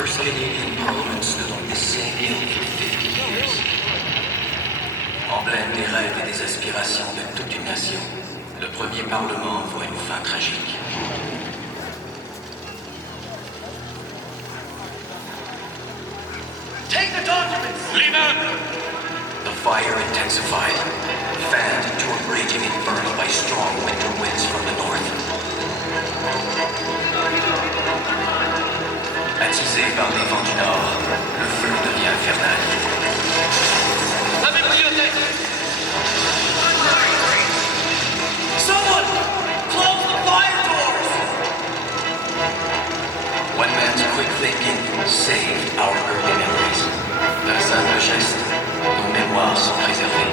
first Canadian Parliament stood on this same hill for 50 years. Emblème des rêves et des aspirations de toute une nation, le premier Parlement voit une fin tragique. Take the documents! Leave out! The fire intensified, fanned into a raging inferno by strong winter winds from the north. Attisé par les vents du nord, le feu devient infernal. La bibliothèque! Someone! Close the fire doors! One man's quick thinking saved our early memories. D'un simple geste, nos mémoires sont préservées.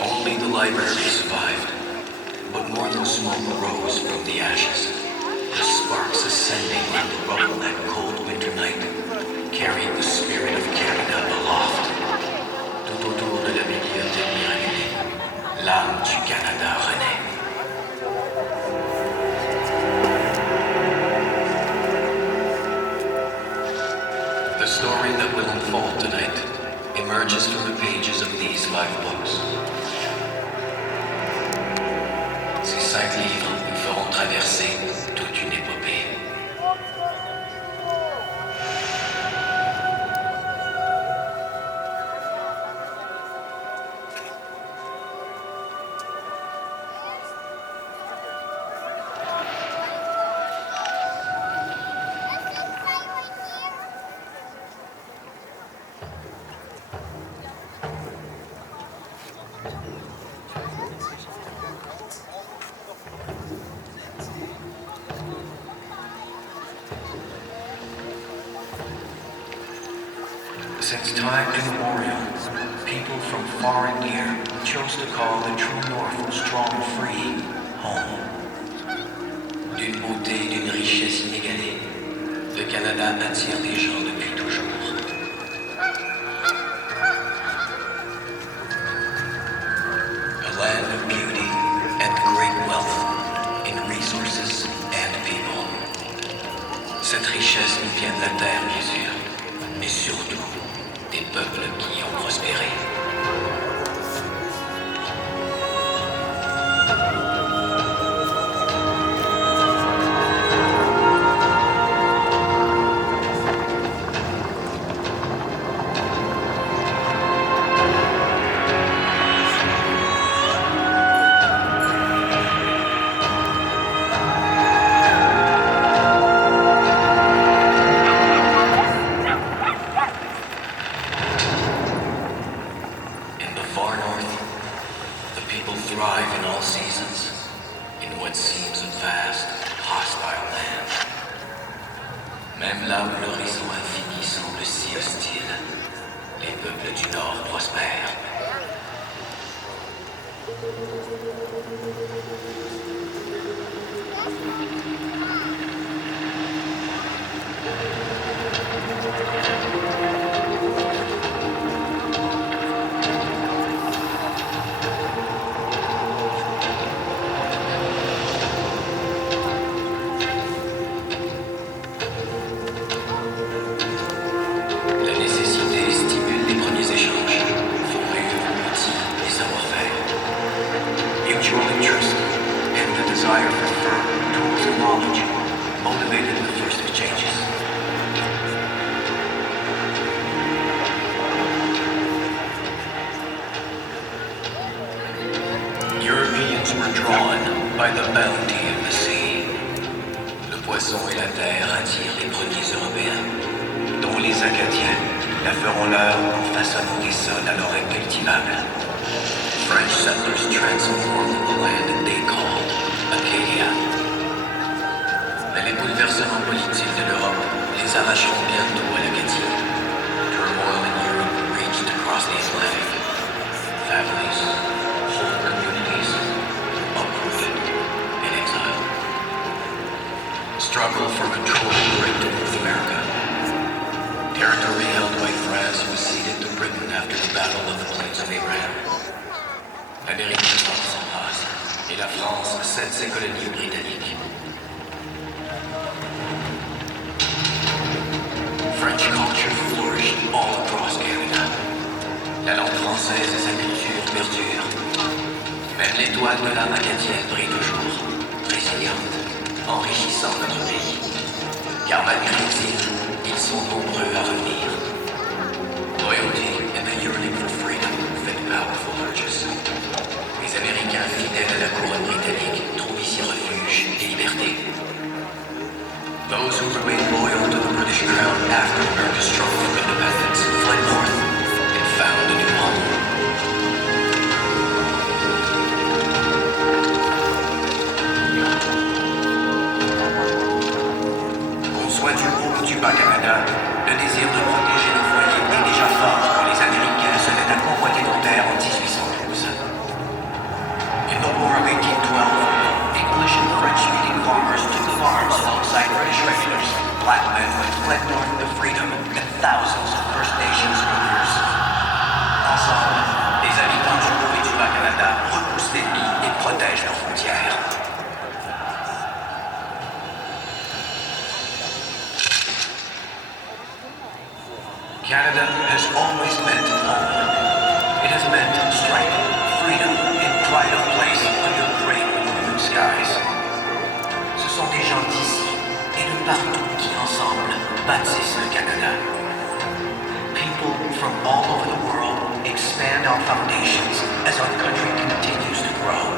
Only the library survived, but more than smoke rose from the ashes. The sparks ascending like the rubble that cold winter night carried the spirit of Canada aloft. Tout autour de la bibliothèque miraculée, l'âme du Canada renaît. The story that will unfold tonight emerges from the pages of these 5 books. Ces 5 livres nous feront traverser toute une épopée. Since time immemorial, people from far and near chose to call the true North strong and free home. D'une beauté et d'une richesse inégalée, le Canada attire les gens depuis toujours. A land of beauty and great wealth in resources and people. Cette richesse nous vient de la terre, bien sûr, mais surtout des peuples qui y ont prospéré. Même là où l'horizon infini semble si hostile, les peuples du Nord prospèrent. Desire for firm tools and knowledge motivated the first exchanges. Europeans were drawn by the bounty of the sea. Le poisson et la terre attirent les premiers Européens, dont les Acadiens la feront leur en façonnant des sols alors incultivables. French settlers transformed the land they called Acadia. Mais les bouleversements politiques de l'Europe les arracheront bientôt à l'Acadie. Turmoil in Europe reached across the Atlantic. Families, whole communities, uprooted in exile. for control gripped North America. Territory held by France was ceded to Britain after the Battle of the Plains of Abraham. L'Amérique du Nord s'embrase et la France cède ses colonies britanniques. French culture flourished all across Canada. La langue française et sa culture perdurent. Même l'étoile de l'âme acadienne brille toujours, résiliente, enrichissant notre pays. Car malgré l'exil, ils sont nombreux à revenir. Loyalty and the yearning for freedom fait powerful urges. Les Américains fidèles à la couronne britannique trouvent ici refuge et liberté. Those who remained loyal to the British crown after America's struggle for independence fled north and found a new home. Qu'on soit du haut ou du bas Canada, le désir de protéger nos foyers est déjà fort quand les Américains se mettent à convoiter nos terres en 1812. In the War of 1812, English and French-speaking farmers took farms alongside British regulars. Black men who had fled north to freedom and thousands of First Nations workers. Ensemble, les habitants du haut et du bas Canada repoussent l'ennemi et protègent leurs frontières. Canada has always meant home. It has meant strength, freedom, and pride of place under great northern skies. Ce sont des gens d'ici et de partout qui, ensemble, bâtissent le Canada. People from all over the world expand our foundations as our country continues to grow.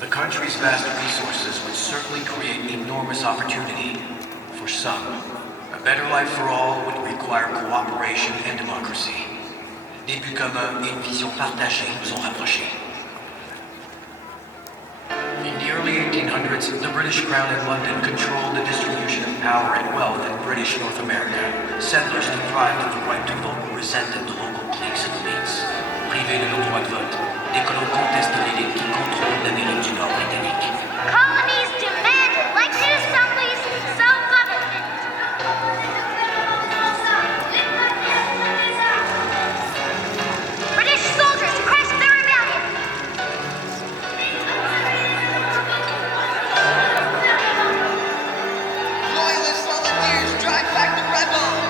The country's vast resources would certainly create enormous opportunity for some. A better life for all would require cooperation and democracy. Des buts communs et une vision partagée nous ont rapprochés. In the early 1800s, the British Crown in London controlled the distribution of power and wealth in British North America. Settlers deprived of the right to vote resented the local cliques and elites. Privés de leur droit de vote, des colons contestent l'élite qui contrôle l'Amérique du Nord britannique. Colonies demand elected assemblies, self-government. British soldiers crushed the rebellion. Loyalist volunteers drive back the rebels.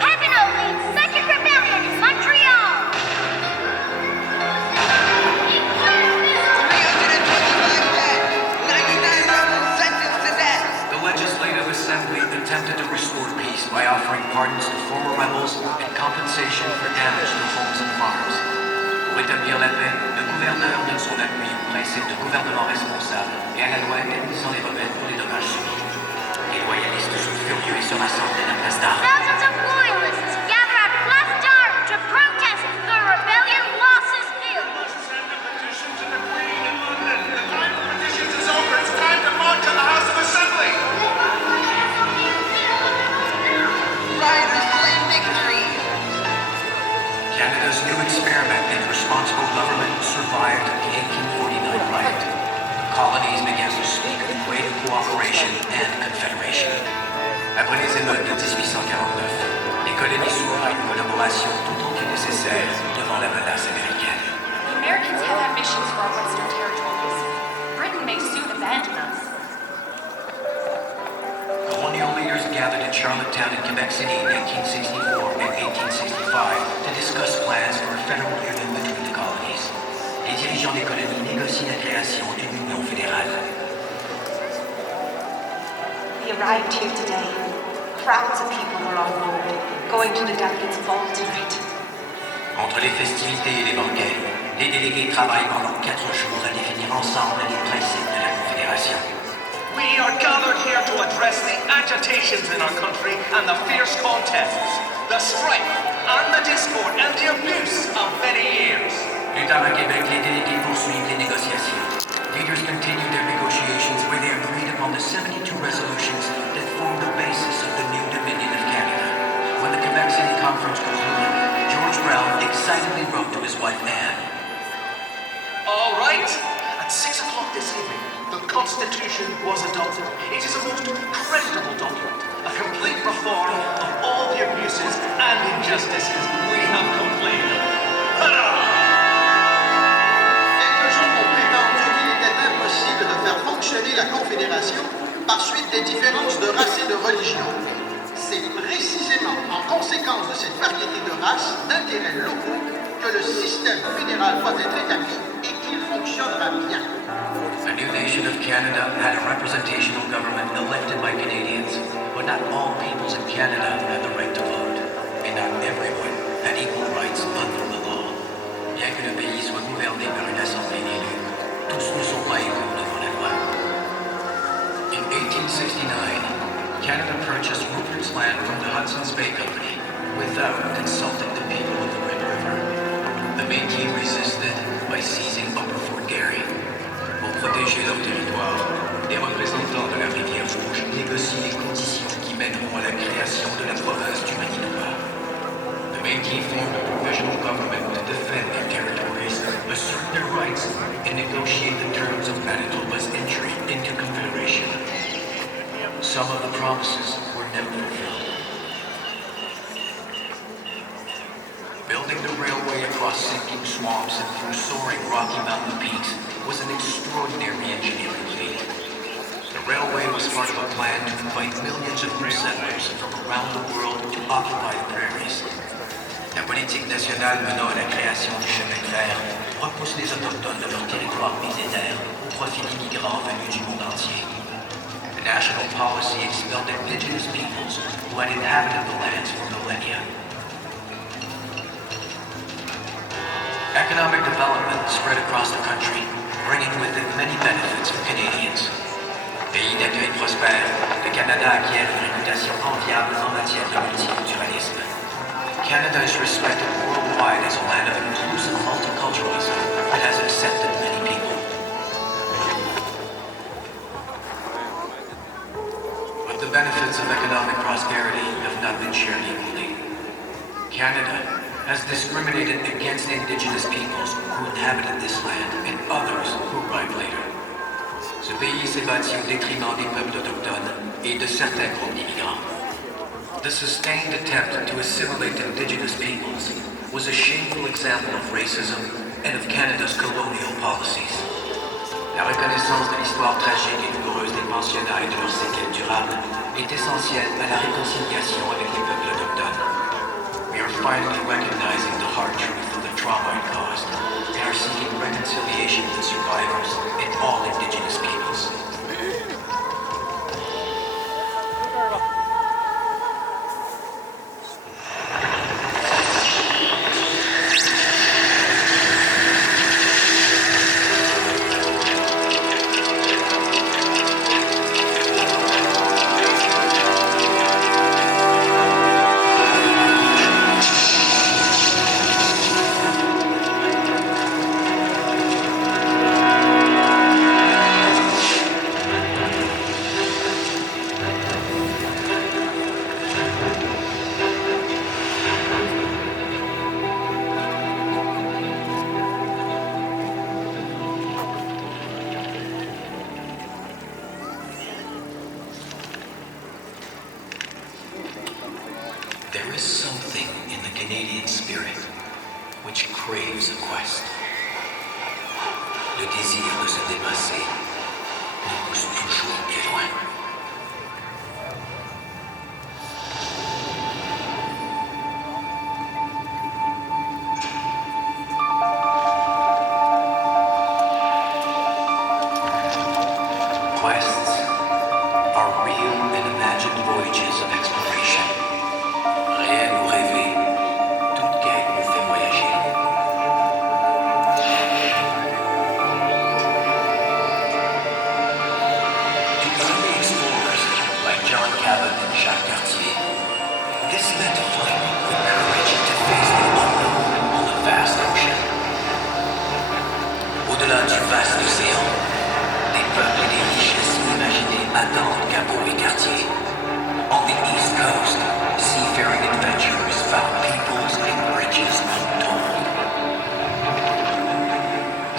Papineau leads second rebellion in Montreal. 325 dead. 99 rebels sentenced to death. The Legislative Assembly attempted to restore peace by offering pardons to former rebels and compensation for damage to homes and farms. Pour établir la paix, le gouverneur donne son appui au principe de gouvernement responsable et à la loi indemnisant les rebelles pour les dommages subis. Les loyalistes sont furieux et se rassemblent à la place d'armes. Thousands of loyalists gather at Place d'Armes to protest the rebellion losses due. Send a petition to the Queen in London. The time for petitions is over. It's time to march to the House of Assembly. Rioters claim victory. Canada's new experiment in responsible government survived the 1849 riot. Colonies began to speak of greater cooperation and confederation. Après les émeutes de 1849, les colonies s'ouvrent à une collaboration tout aussi nécessaire devant la menace américaine. The Americans have ambitions for our western territories. Charlottetown and Quebec City in 1864 and 1865 to discuss plans for a federal union between the colonies. Les dirigeants des colonies négocient la création d'une union fédérale. We arrived here today. Crowds of people were on board, going to the delegates' ball tonight. Entre les festivités et les banquets, les délégués travaillent pendant 4 jours à définir ensemble les principes de la Confédération. We are gathered here to address the agitations in our country and the fierce contests, the strife and the discord and the abuse of many years. Plus tard à Québec, les délégués poursuivent les négociations. Leaders continue their negotiations where they agreed upon the 72 resolutions that form the basis of the new Dominion of Canada. When the Quebec City Conference concluded, George Brown excitedly wrote to his wife Anne. All right, at 6 o'clock this evening, the Constitution was adopted. It is a most creditable document, a complete reform of all the abuses and injustices we have complained of. Hurrah! Quelques jours ont prétendu qu'il était impossible de faire fonctionner la Confédération par suite des différences de race et de religion. C'est précisément en conséquence de cette variété de races, d'intérêts locaux, que le système fédéral doit être établi et qu'il fonctionnera bien. A new nation of Canada had a representational government elected by Canadians, but not all peoples in Canada had the right to vote, and not everyone had equal rights under the law. Bien que le pays soit gouverné par une assemblée d'élus, tous ne sont pas égaux devant la loi. In 1869, Canada purchased Rupert's Land from the Hudson's Bay Company without consulting the people of the Red River. The Métis resisted by seizing Upper Fort Garry. Pour protéger leur territoire, les représentants de la rivière Rouge négocient les conditions qui mèneront à la création de la province du Manitoba. The Métis formed a provisional government to defend their territories, assert their rights, and negotiate the terms of Manitoba's entry into Confederation. Some of the promises were never fulfilled. Building the railway across sinking swamps and through soaring Rocky Mountain peaks was an extraordinary engineering feat. The railway was part of a plan to invite millions of new settlers from around the world to occupy the prairies. La politique nationale menant à la création du chemin de fer repousse les Autochtones de leur territoire millénaire au profit d'immigrants venus du monde entier. The national policy expelled indigenous peoples who had inhabited the lands for millennia. Economic development spread across the country, bringing with it many benefits for Canadians. Pays d'accueil prospère, le Canada acquiert une réputation enviable en matière de multiculturalisme. Canada is respected worldwide as a land of inclusive multiculturalism that has accepted many people. But the benefits of economic prosperity have not been shared equally. Canada has discriminated against indigenous peoples who inhabited this land and others who arrived later. Ce pays s'est bâti au détriment des peuples autochtones et de certains groupes d'immigrants. The sustained attempt to assimilate indigenous peoples was a shameful example of racism and of Canada's colonial policies. La reconnaissance de l'histoire tragique et douloureuse des pensionnats et de leurs séquelles durables est essentielle à la réconciliation avec les peuples autochtones. We are finally recognizing the hard truth of the trauma it caused and are seeking reconciliation with survivors and all indigenous peoples. There is something in the Canadian spirit which craves a quest. Le désir de se dépasser nous pousse toujours plus loin.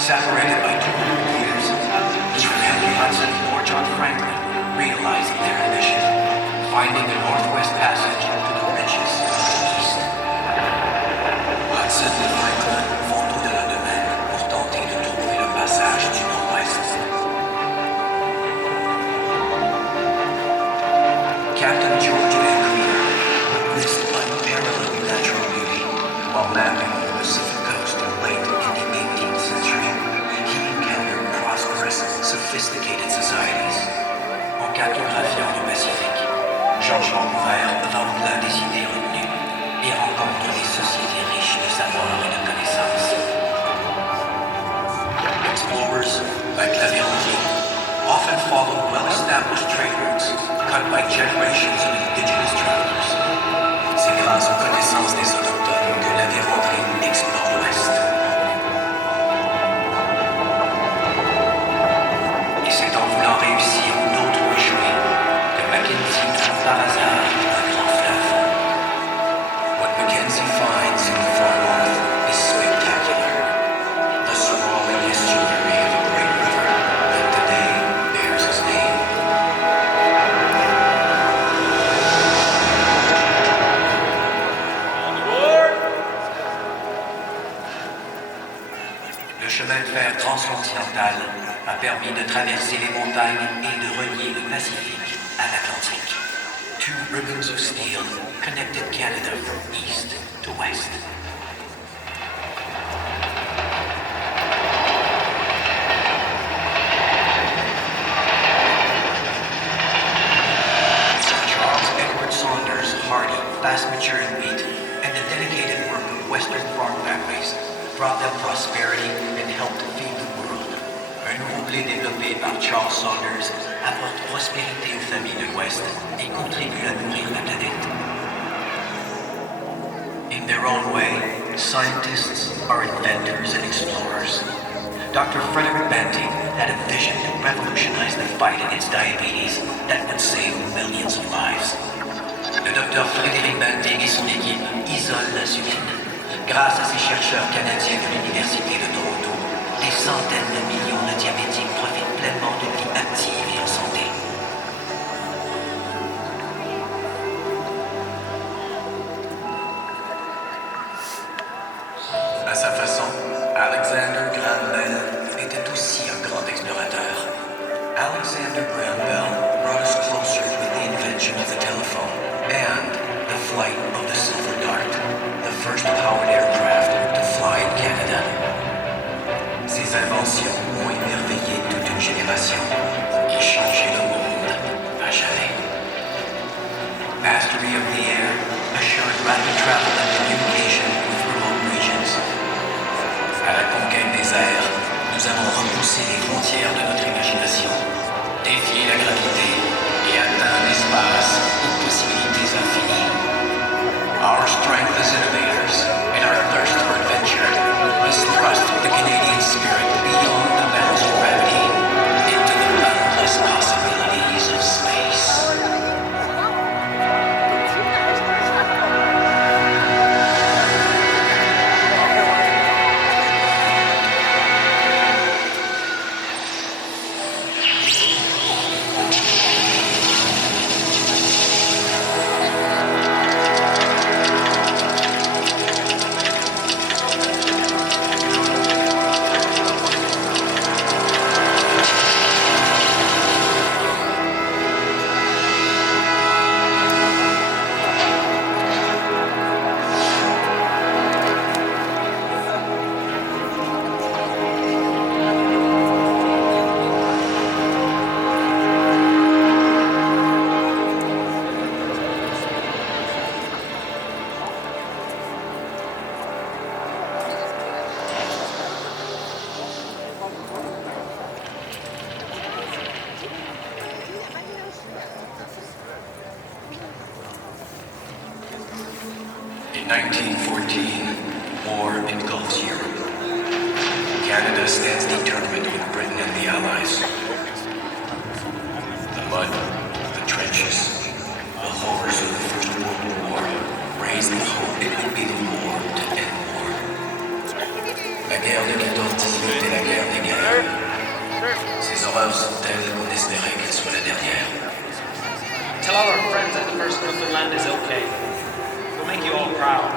separated by 200 years, neither Henry Hudson nor John Franklin realizing their ambition, finding the Northwest Passage to the riches of the East. Hudson et Franklin vont au-delà d'eux-mêmes pour tenter de trouver le passage du Nord-Ouest. Captain George Vancouver witnessed unparalleled natural beauty while mapping the Pacific coast late in the 18th century. He encountered prosperous, sophisticated societies. En cartographiant le Pacifique, Georges Vancouver va au-delà des idées retenues et rencontre des sociétés riches de savoir et de connaissances. Explorers, like La Véronier, often followed well-established trade routes cut by generations of indigenous travelers. C'est grâce aux connaissances des autochtones que La Véronier explore l'Ouest. Et c'est en voulant réussir d'autres échouer que Mackenzie trouve par hasard un grand fleuve. What Mackenzie finds in the far north is spectacular. The sprawling estuary of a great river that today bears his name. Le chemin de fer transcontinental a permis de traverser les montagnes et de relier le Pacifique à l'Atlantique. Two ribbons of steel connected Canada from east to west. Charles Edward Saunders' hardy, fast-maturing wheat and the dedicated work of Western farm families brought them prosperity and helped feed the world. Un nouveau blé développé par Charles Saunders apporte prospérité aux familles de l'Ouest et contribue à nourrir la planète. In their own way, scientists are inventors and explorers. Dr. Frederick Banting had a vision to revolutionize the fight against diabetes that would save millions of lives. Le docteur Frédéric Banting et son équipe isolent l'insuline. Grâce à ces chercheurs canadiens de l'Université de Toronto, des centaines de millions de diabétiques profitent pleinement de vie active et en santé. À sa façon, Alexander Graham Bell était aussi un grand explorateur. Alexander Graham Bell brought us closer with the invention of the telephone and the flight of the Silver Dart, the first powered aircraft to fly in Canada. Ses inventions ont émerveillé toute une génération et changé le monde à jamais. Mastery of the air assured rapid travel and communication with remote regions. À la conquête des airs, nous avons repoussé les frontières de notre imagination, défié la gravité et atteint l'espace aux possibilités infinies. Our strength as innovators and our thirst for adventure has thrust the Canadian spirit beyond the bounds of gravity into the boundless possibilities of space. In 1914, war engulfs Europe. Canada stands determined with Britain and the Allies. The mud, the trenches, the horrors of the First World War raised the hope it would be the war to end war. La guerre de 14-18 est la guerre horreurs sont telles qu'on espérait qu'elles soient la dernière. Tell all our friends that the first Newfoundland is okay. We'll make you all proud.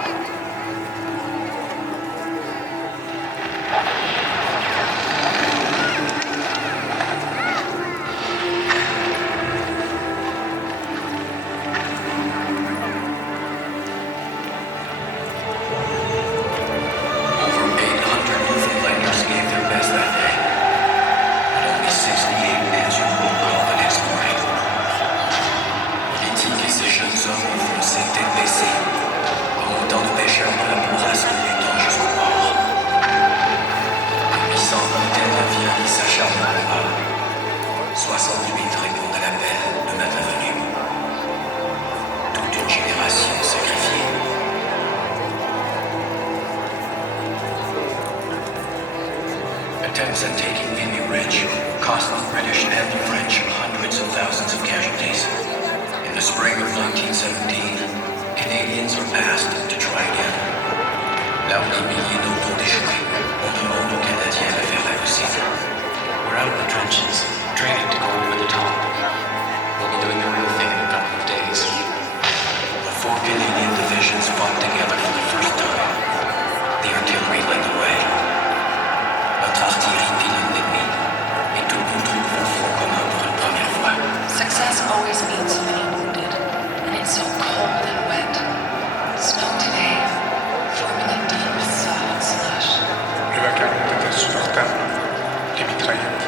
Attempts at taking Vimy Ridge cost the British and the French hundreds of thousands of casualties. In the spring of 1917, Canadians are asked to try again. Là où des milliers d'autres ont échoué, on demande aux Canadiens de faire la aussi. We're out of the trenches, training to go over the top. We'll be doing the real thing in a couple of days. The 4 Canadian divisions fought together for the first time. The artillery led the way. Notre artillerie pilote l'ennemi, et tout le monde trouve un front commun pour une première fois. Success always means so many wounded, and it's so cold and wet. Snow today, forming a deep, solid slush. Le vacarme est insupportable. Les mitraillettes,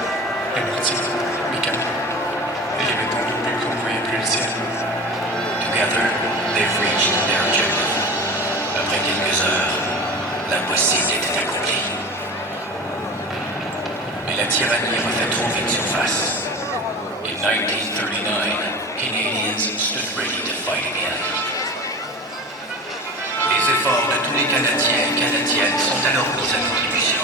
les mortiers, les canons, et les bétons de but qu'on ne voyait plus le ciel. Together, they've reached their objective. Après quelques heures, l'impossible était accompli. Mais la tyrannie refait trop vite surface. In 1939, Canadians stood ready to fight again. Les efforts de tous les Canadiens et Canadiennes sont alors mis à contribution.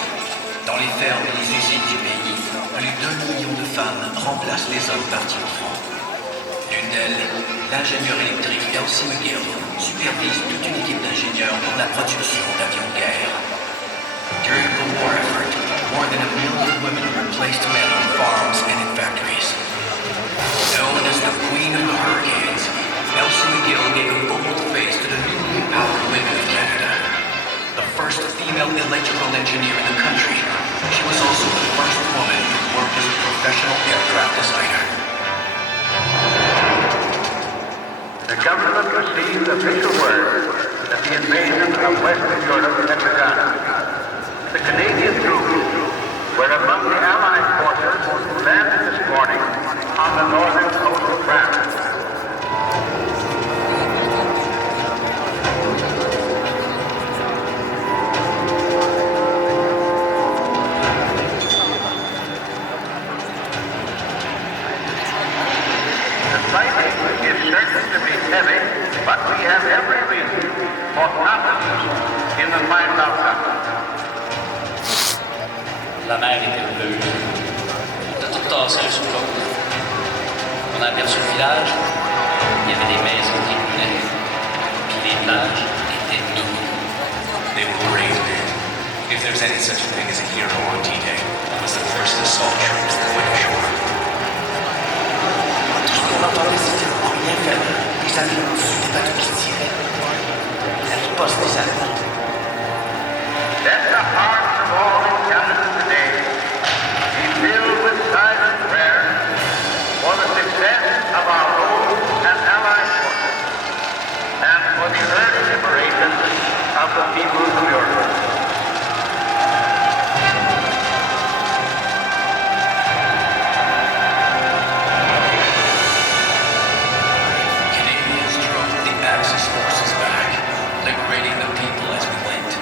Dans les fermes et les usines du pays, plus de 2 millions de femmes remplacent les hommes partis au front. L'une d'elles, l'ingénieur électrique Elsie McGill, supervise toute une équipe d'ingénieurs pour la production d'avions de guerre. During the war effort, more than 1 million women replaced men on farms and in factories. Known as the Queen of the Hurricanes, Elsie McGill gave a bold face to the newly empowered women of Canada. The first female electrical engineer in the country, she was also the first woman to work as a professional aircraft designer. The government received official word that the invasion of Western Europe had begun. The Canadian troops were among the Allied forces who landed this morning on the northern coast of France. The fighting is certain to be heavy, but we have every reason for confidence in the final outcome. La mer était bleue. On était tout tassés sur l'autre. On a aperçu le village. Il y avait des maisons qui brûlaient. Puis les plages étaient minimes. They were brave men. If there's any such thing as a hero on D-Day, it was the first assault troops that went ashore. Tout ce qu'on entendait, c'était en rien faire. Les avions sur des bateaux qui tiraient. La riposte des Allemands. Let the hearts of all in Canada today be filled with silent prayer for the success of our own and allied forces and for the early liberation of the peoples of Europe. Canadians drove the Axis forces back, liberating the people as we went.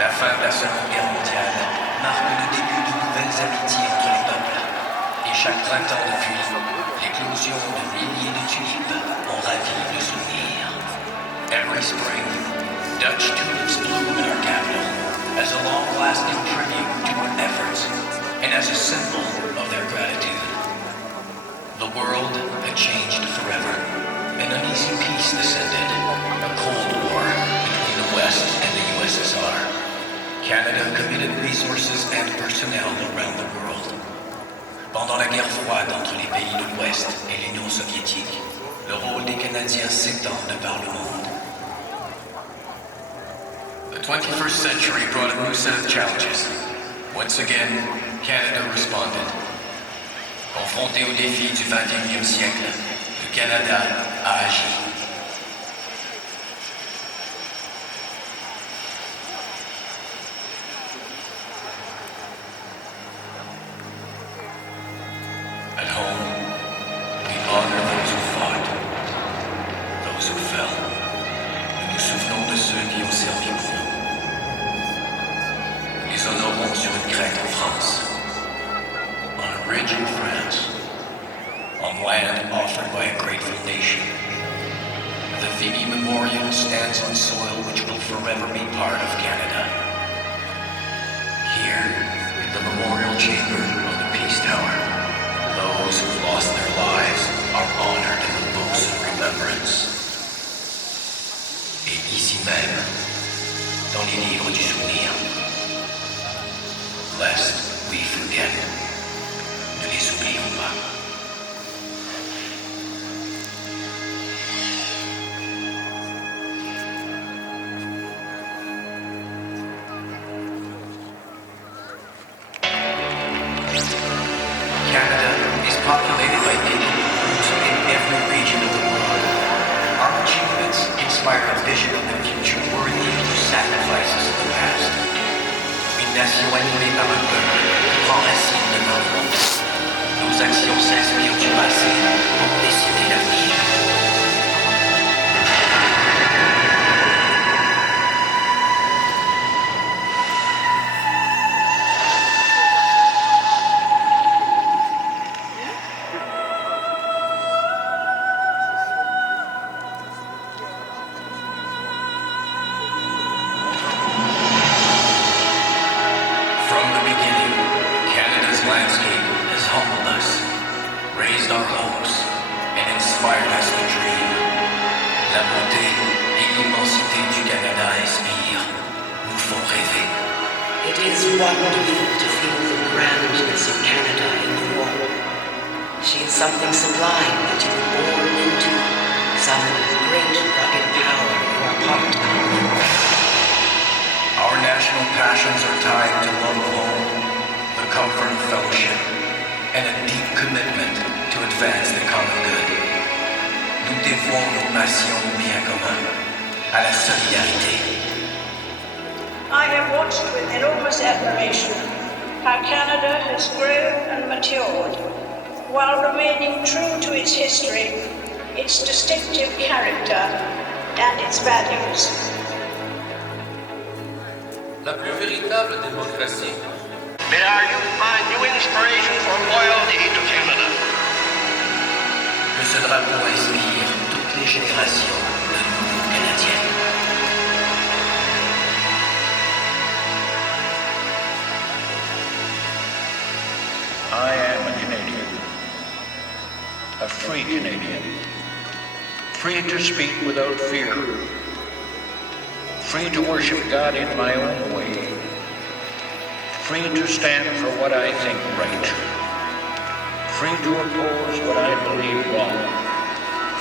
La fin de la Seconde Guerre mondiale marque le début de nouvelles amitiés entre les peuples. Et chaque printemps depuis, l'éclosion de milliers de tulipes ont ravi le souvenir. Every spring, Dutch tulips bloom in our capital as a long-lasting tribute to our efforts and as a symbol of their gratitude. The world had changed forever. An uneasy peace descended, a Cold War between the West and the USSR. Canada committed resources and personnel around the world. Pendant la guerre froide entre les pays de l'Ouest et l'Union soviétique, le rôle des Canadiens s'étend de par le monde. The 21st century brought a new set of challenges. Once again, Canada responded. Confronté aux défis du 21e siècle, le Canada a agi. At home, we honor those who fought, those who fell. Nous nous souvenons de ceux qui ont servi pour nous. Nous les honorons sur une crête en France, on a ridge in France, on land offered by a grateful nation. The Phoebe Memorial stands on soil which will forever be part of Canada. Here, in the memorial chamber of the Peace Tower, those who lost their lives are honored in the books of remembrance. Et ici même, dans les livres du souvenir, lest we forget, ne les oublions pas. Canada is populated by Indian groups in every region of the world. Our achievements inspire a vision of the future worthy of the sacrifices of the past. Une nation animée par un peuple qui prend racine dans le monde. Nos actions s'inspirent du passé pour dessiner l'avenir. From the beginning, Canada's landscape has humbled us, raised our hopes, and inspired us to dream. La beauté et l'immensité du Canada inspirent, nous font rêver. It is wonderful to feel the grandness of Canada in the wall. She is something sublime that you were born into, some great rugged power you are part of. Our national passions are tied to love of home, the comfort of fellowship, and a deep commitment to advance the common good. Nous dévouons nos passions au bien commun, à la solidarité. I have watched with enormous admiration how Canada has grown and matured while remaining true to its history, its distinctive character, and its values. La plus véritable démocratie. There you find new inspiration for loyalty to Canada. Que ce drapeau inspire toutes les générations de nouveaux Canadiens. I am a Canadian, a free Canadian, free to speak without fear, free to worship God in my own way, free to stand for what I think right, free to oppose what I believe wrong,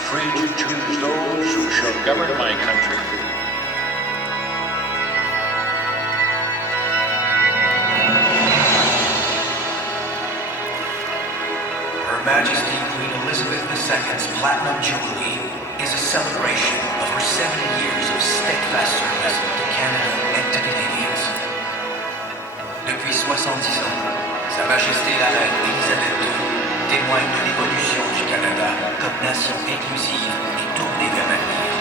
free to choose those who shall govern my country. Her Majesty Queen Elizabeth II's Platinum Jubilee is a celebration of her 70 years of steadfast service to Canada and to Canadians. Depuis 70 ans, Sa Majesté la Reine Elisabeth II témoigne de l'évolution du Canada comme nation inclusive et tournée vers l'avenir.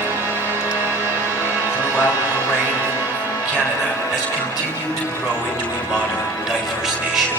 Throughout her reign, Canada has continued to grow into a modern, diverse nation.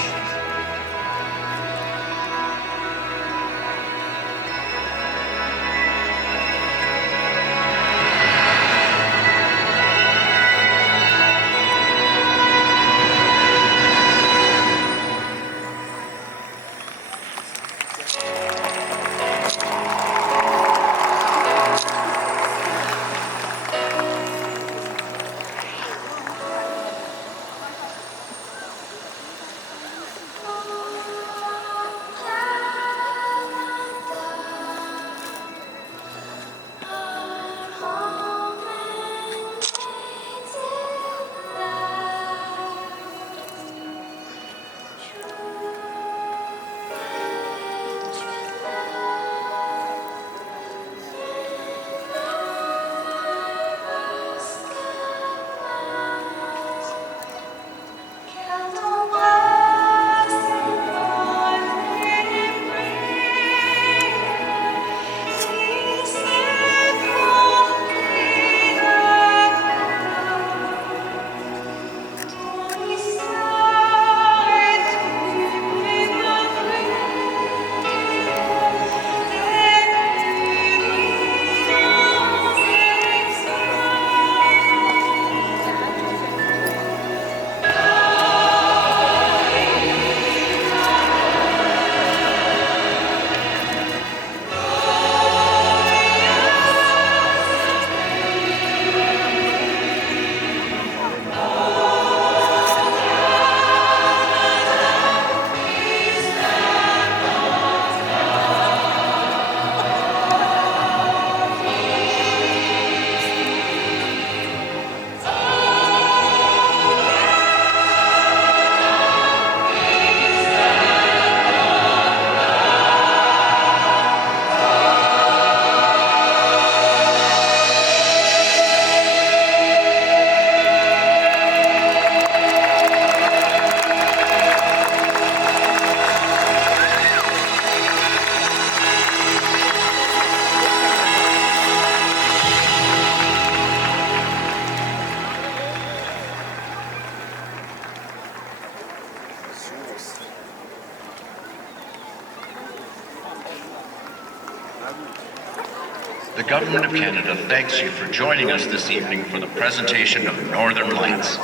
The Government of Canada thanks you for joining us this evening for the presentation of Northern Lights.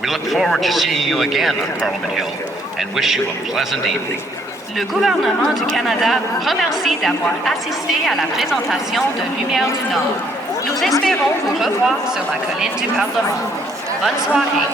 We look forward to seeing you again on Parliament Hill and wish you a pleasant evening. Le gouvernement du Canada vous remercie d'avoir assisté à la présentation de Lumière du Nord. Nous espérons vous revoir sur la colline du Parlement. Bonne soirée.